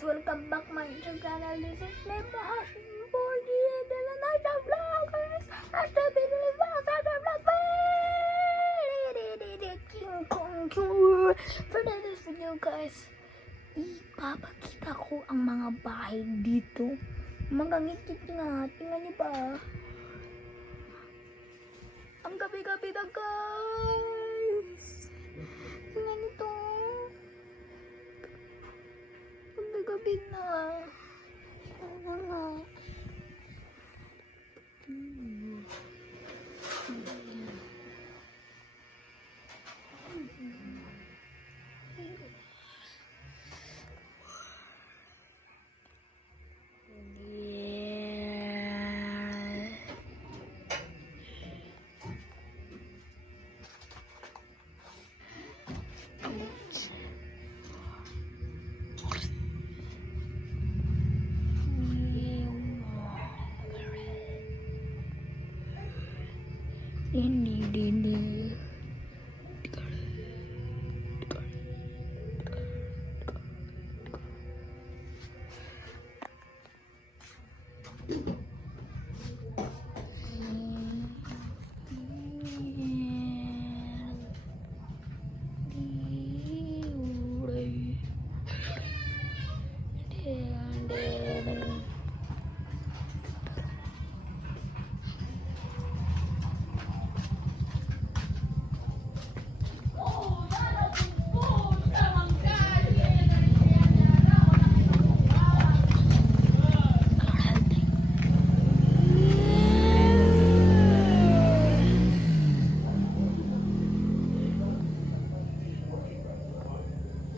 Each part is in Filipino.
welcome back my YouTube channel. This is Nemo Hashimborgi and then another vloggers. After video King Kong. For this video guys, ipapakita ko ang mga bahay dito. Magangit-ngit nga, tingnan niyo ba? Ang gabi-gabi na guys. Tingnan niyo to. Gabi na.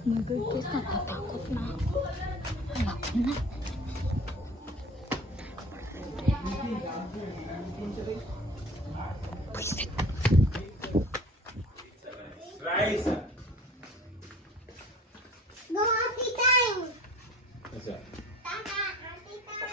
Ini guys, natatakot na ako. Anak ko na. Pwisit. Mga pitang! Asa? Tama, pitang!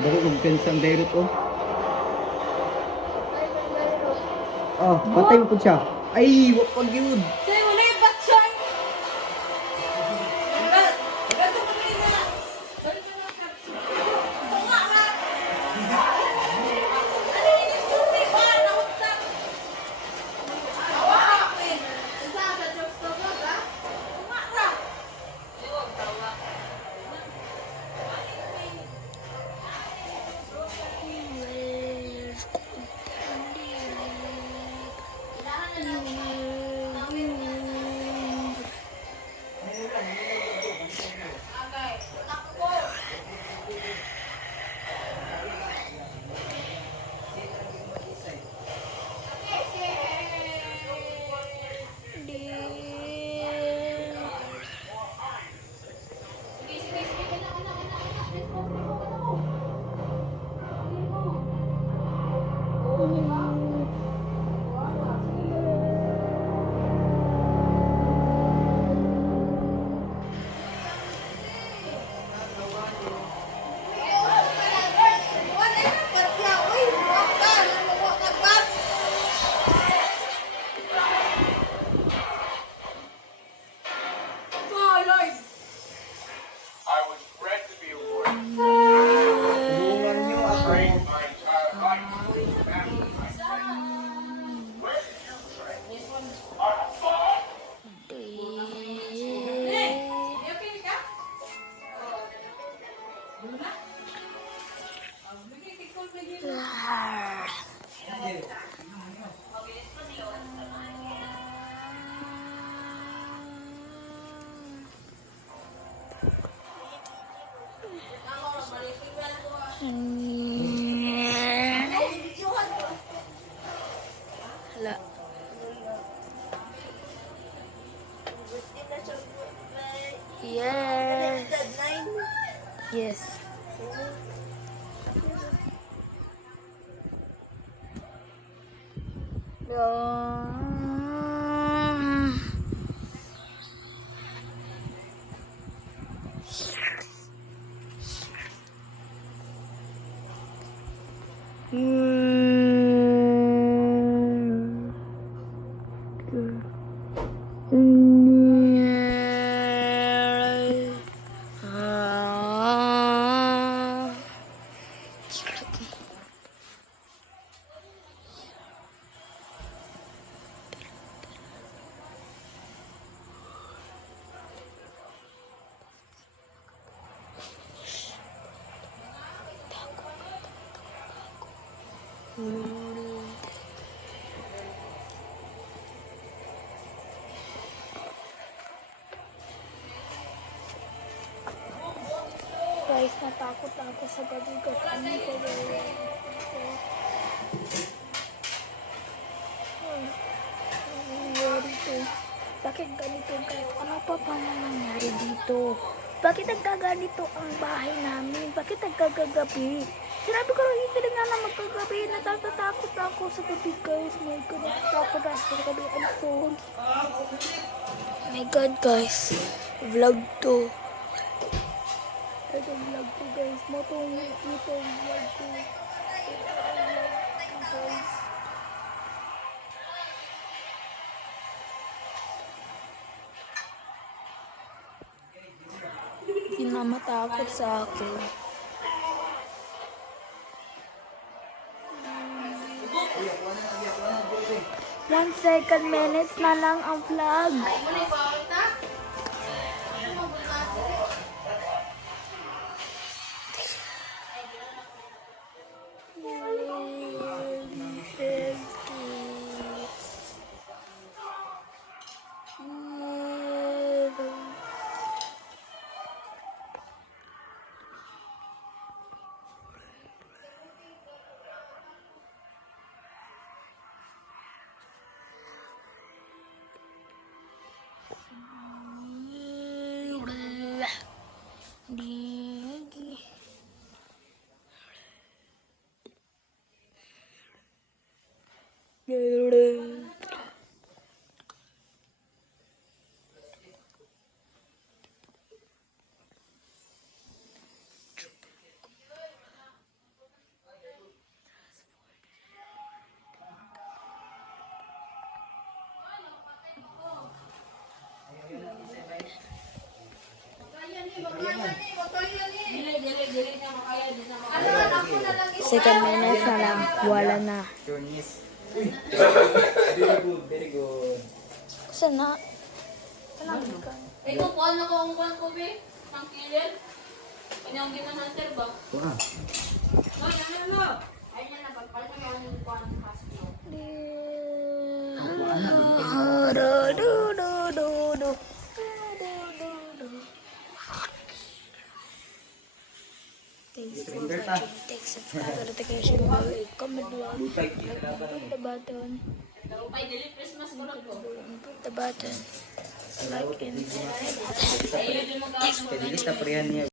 Baru kumpensan direct oh. Oh, patay mo po siya. Ay, wag pag yun. Hala. Yes. Yes. Guys, natakot ako sa gabi kasi ano ko nangyari to. Bakit ganito guys? Ano pa nangyari dito? Bakit nagkaganito ang bahay namin? Bakit nagkagagabi? Sinabi ko rin hindi nga na magkagabi. Natatakot ako sa gabi guys. My God, natatakot ako sa gabi. I'm sorry. My God guys. Vlog to. Ito vlog ko guys. Itong vlog ko. Ito ang vlog ko guys. Hindi na matakot sa akin. 1 second minutes na lang ang vlog. Second minutes na lang. Wala na. Very good. Saan na? Ikaw po, ano ko ang kuhan ko, be? Ang kilid? Kanyang ginahunter ba? Wah. Ay, ano? Ay, yan na, pagpalit mo yung kuhan ng passport. Thanks for watching. Take subscribe notification bell. Comment below. Hit the button. Ay, dili Christmas ko lang ko. Hit the button. Like and subscribe. Jadi kita pilihan niya.